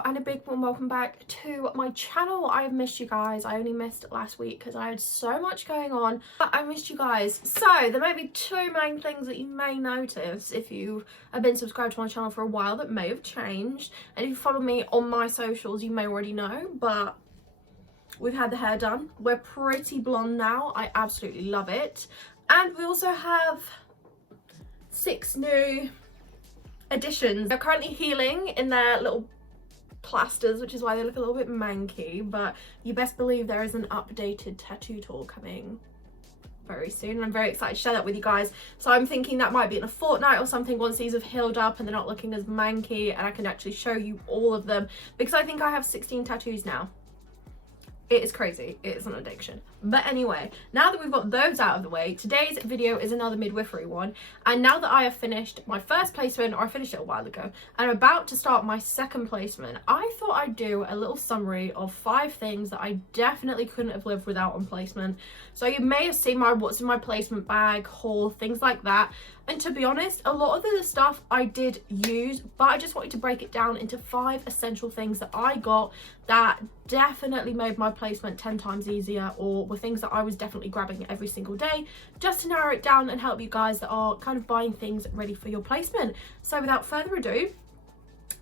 girl, and a big warm welcome back to my channel. I have missed you guys. I only missed last week because I had so much going on, but I missed you guys. So there may be two main things that you may notice if you have been subscribed to my channel for a while that may have changed, and if you follow me on my socials you may already know, but we've had the hair done. We're pretty blonde now. I absolutely love it. And we also have 6 new additions. They're currently healing in their little plasters, which is why they look a little bit manky, but you best believe there is an updated tattoo tour coming very soon, and I'm very excited to share that with you guys. So I'm thinking that might be in a fortnight or something, once these have healed up and they're not looking as manky, and I can actually show you all of them, because I think I have 16 tattoos now. It is crazy. It is an addiction. But anyway, now that we've got those out of the way, today's video is another midwifery one. And now that I have finished my first placement, or I finished it a while ago, and I'm about to start my second placement, I thought I'd do a little summary of 5 things that I definitely couldn't have lived without on placement. So you may have seen my what's in my placement bag haul, things like that. And to be honest, a lot of the stuff I did use, but I just wanted to break it down into 5 essential things that I got that definitely made my placement 10 times easier, or were things that I was definitely grabbing every single day, just to narrow it down and help you guys that are kind of buying things ready for your placement. So without further ado,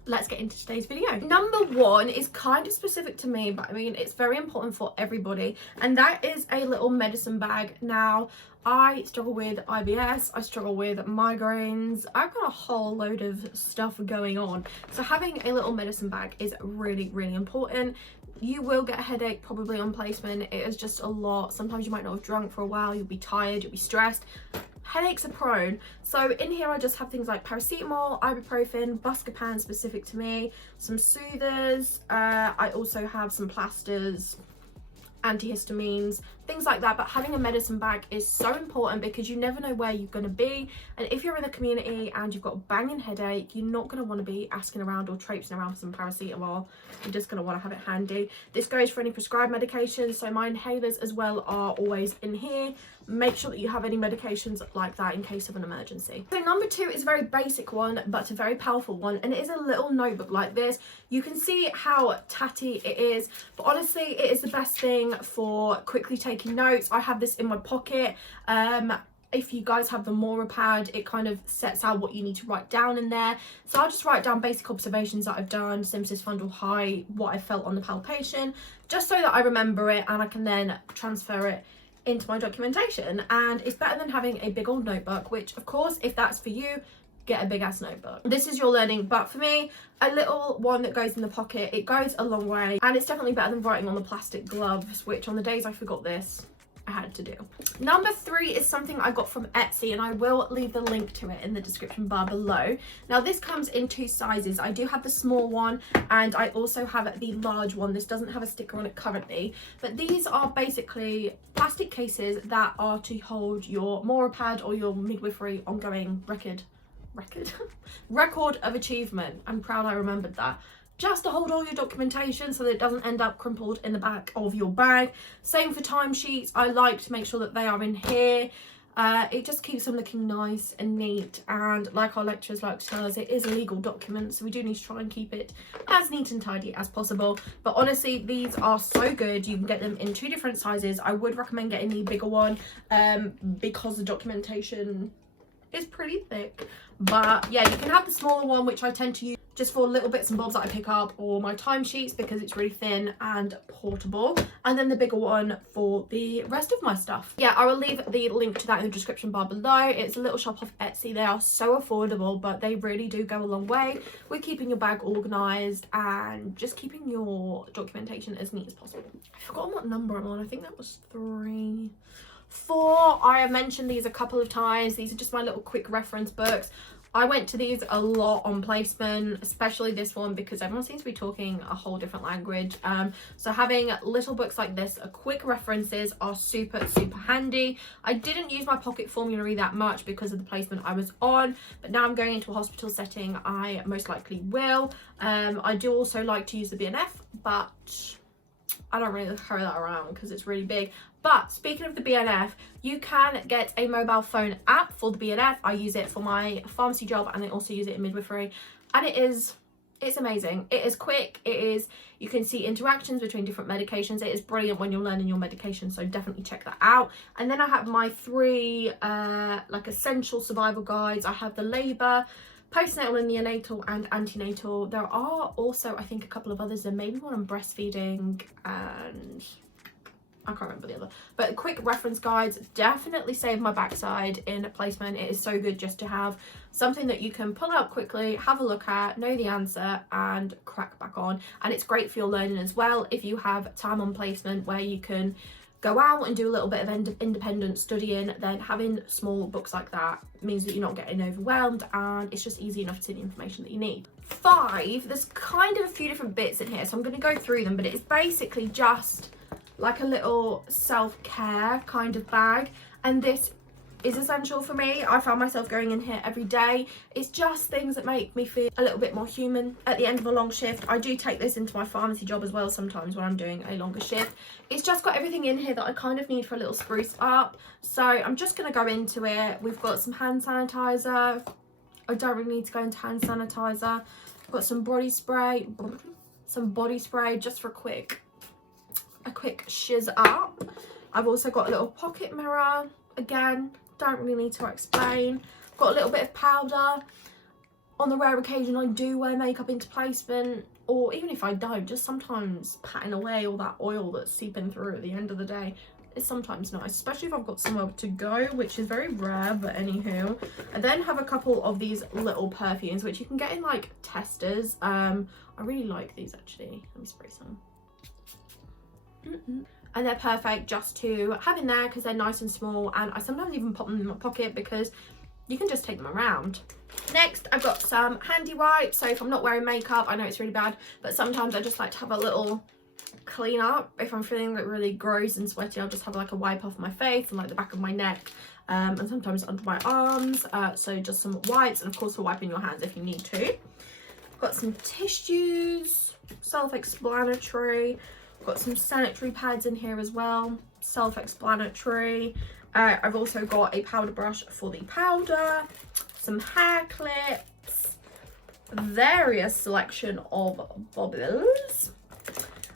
let's get into today's video. Number 1 is kind of specific to me, but I mean it's very important for everybody, and that is a little medicine bag. Now I struggle with IBS, I struggle with migraines, I've got a whole load of stuff going on, so having a little medicine bag is really important. You will get a headache probably on placement. It is just a lot. Sometimes you might not have drunk for a while, you'll be tired, you'll be stressed. Headaches are prone. So in here I just have things like paracetamol, ibuprofen, buscopan specific to me, some soothers, I also have some plasters, antihistamines, things like that. But having a medicine bag is so important because you never know where you're going to be, and if you're in the community and you've got a banging headache, you're not going to want to be asking around or traipsing around for some paracetamol. You're just going to want to have it handy. This goes for any prescribed medications, so my inhalers as well are always in here. Make sure that you have any medications like that in case of an emergency. So number 2 is a very basic one, but a very powerful one, and it is a little notebook like this. You can see how tatty it is, but honestly it is the best thing for quickly taking notes. I have this in my pocket. If you guys have the Mora pad, it kind of sets out what you need to write down in there. So I'll just write down basic observations that I've done, symphysis fundal height, what I felt on the palpation, just so that I remember it and I can then transfer it into my documentation. And it's better than having a big old notebook, which of course, if that's for you, get a big ass notebook. This is your learning, but for me, a little one that goes in the pocket, it goes a long way, and it's definitely better than writing on the plastic gloves, which on the days I forgot this, I had to do. Number 3 is something I got from Etsy, and I will leave the link to it in the description bar below. Now this comes in 2 sizes. I do have the small one, and I also have the large one. This doesn't have a sticker on it currently, but these are basically plastic cases that are to hold your Mora pad or your midwifery ongoing record of achievement. I'm proud I remembered that. Just to hold all your documentation so that it doesn't end up crumpled in the back of your bag. Same for timesheets. I like to make sure that they are in here. It just keeps them looking nice and neat, and like our lecturers like to tell us, it is a legal document, so we do need to try and keep it as neat and tidy as possible. But honestly, these are so good. You can get them in 2 different sizes. I would recommend getting the bigger one because the documentation is pretty thick. But yeah, you can have the smaller one, which I tend to use just for little bits and bobs that I pick up, or my timesheets, because it's really thin and portable, and then the bigger one for the rest of my stuff. Yeah, I will leave the link to that in the description bar below. It's a little shop off Etsy. They are so affordable, but they really do go a long way with keeping your bag organized and just keeping your documentation as neat as possible. I've forgotten what number I'm on. I think that was 3. 4. I have mentioned these a couple of times. These are just my little quick reference books. I went to these a lot on placement, especially this one, because everyone seems to be talking a whole different language. So having little books like this, quick references, are super handy. I didn't use my pocket formulary that much because of the placement I was on, but now I'm going into a hospital setting, I most likely will. I do also like to use the BNF, but I don't really carry that around because it's really big. But speaking of the BNF, you can get a mobile phone app for the BNF. I use it for my pharmacy job, and I also use it in midwifery, and it is It's amazing. It is quick. It is, you can see interactions between different medications. It is brilliant when you're learning your medication, so definitely check that out. And then I have my 3 like essential survival guides. I have the labour, postnatal and neonatal, and antenatal. There are also, I think, a couple of others. There may be one on breastfeeding, and I can't remember the other, but quick reference guides definitely save my backside in placement. It is so good just to have something that you can pull out quickly, have a look at, know the answer, and crack back on. And it's great for your learning as well if you have time on placement where you can go out and do a little bit of independent studying. Then having small books like that means that you're not getting overwhelmed, and it's just easy enough to see the information that you need. 5, there's kind of a few different bits in here, so I'm going to go through them, but it's basically just like a little self-care kind of bag, and this is essential for me. I found myself going in here every day. It's just things that make me feel a little bit more human at the end of a long shift. I do take this into my pharmacy job as well sometimes when I'm doing a longer shift. It's just got everything in here that I kind of need for a little spruce up, so I'm just going to go into it. We've got some hand sanitizer. I don't really need to go into hand sanitizer. I've got some body spray just for a quick shiz up. I've also got a little pocket mirror. Again, don't really need to explain. Got a little bit of powder. On the rare occasion I do wear makeup into placement, or even if I don't, just sometimes patting away all that oil that's seeping through at the end of the day is sometimes nice, especially if I've got somewhere to go, which is very rare, but anywho. I then have a couple of these little perfumes which you can get in like testers. I really like these actually. Let me spray some. And they're perfect just to have in there because they're nice and small, and I sometimes even pop them in my pocket because you can just take them around. Next, I've got some handy wipes. So if I'm not wearing makeup, I know it's really bad, but sometimes I just like to have a little clean up. If I'm feeling like really gross and sweaty, I'll just have like a wipe off my face and like the back of my neck, and sometimes under my arms. So just some wipes, and of course for wiping your hands if you need to. Got some tissues, self-explanatory. Got some sanitary pads in here as well, self-explanatory. I've also got a powder brush for the powder, some hair clips, various selection of bobbles,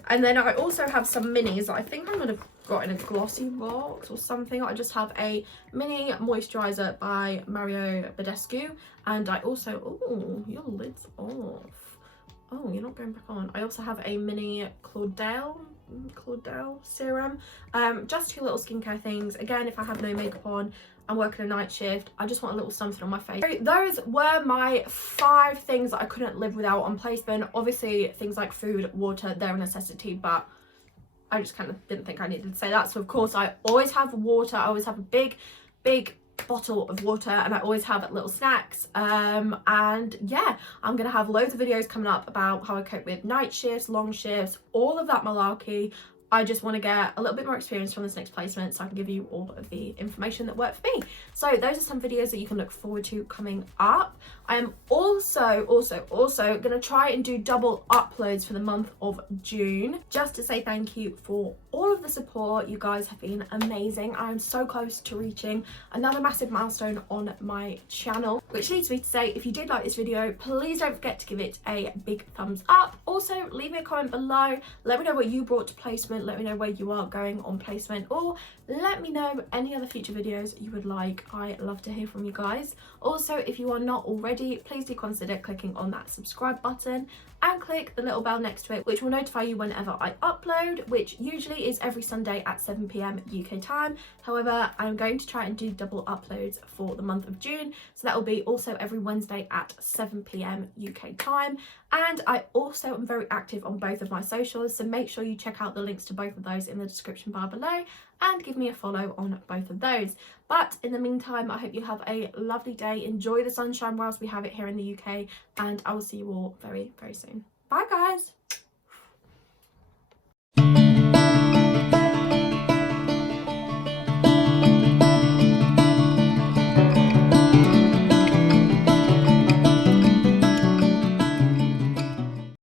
and then I also have some minis that I think I might have got in a glossy box or something. I just have a mini moisturizer by Mario Badescu, and I also, oh, your lid's off. Oh, you're not going back on. I also have a mini Claudel serum. Just 2 little skincare things. Again, if I have no makeup on, I'm working a night shift, I just want a little something on my face. So those were my 5 things that I couldn't live without on placement. Obviously, things like food, water, they're a necessity, but I just kind of didn't think I needed to say that. So of course, I always have water. I always have a big bottle of water, and I always have little snacks. And yeah, I'm gonna have loads of videos coming up about how I cope with night shifts, long shifts, all of that malarkey. I just want to get a little bit more experience from this next placement so I can give you all of the information that worked for me. So those are some videos that you can look forward to coming up. I am also going to try and do double uploads for the month of June, just to say thank you for all of the support. You guys have been amazing. I am so close to reaching another massive milestone on my channel, which leads me to say, if you did like this video, please don't forget to give it a big thumbs up. Also, leave me a comment below. Let me know what you brought to placement. Let me know where you are going on placement, or let me know any other future videos you would like. I love to hear from you guys. Also, if you are not already, please do consider clicking on that subscribe button and click the little bell next to it, which will notify you whenever I upload, which usually is every Sunday at 7 PM UK time. However, I'm going to try and do double uploads for the month of June, so that will be also every Wednesday at 7 PM UK time. And I also am very active on both of my socials, so make sure you check out the links to both of those in the description bar below and give me a follow on both of those. But in the meantime, I hope you have a lovely day. Enjoy the sunshine whilst we have it here in the UK, and I will see you all very, very soon. Bye guys.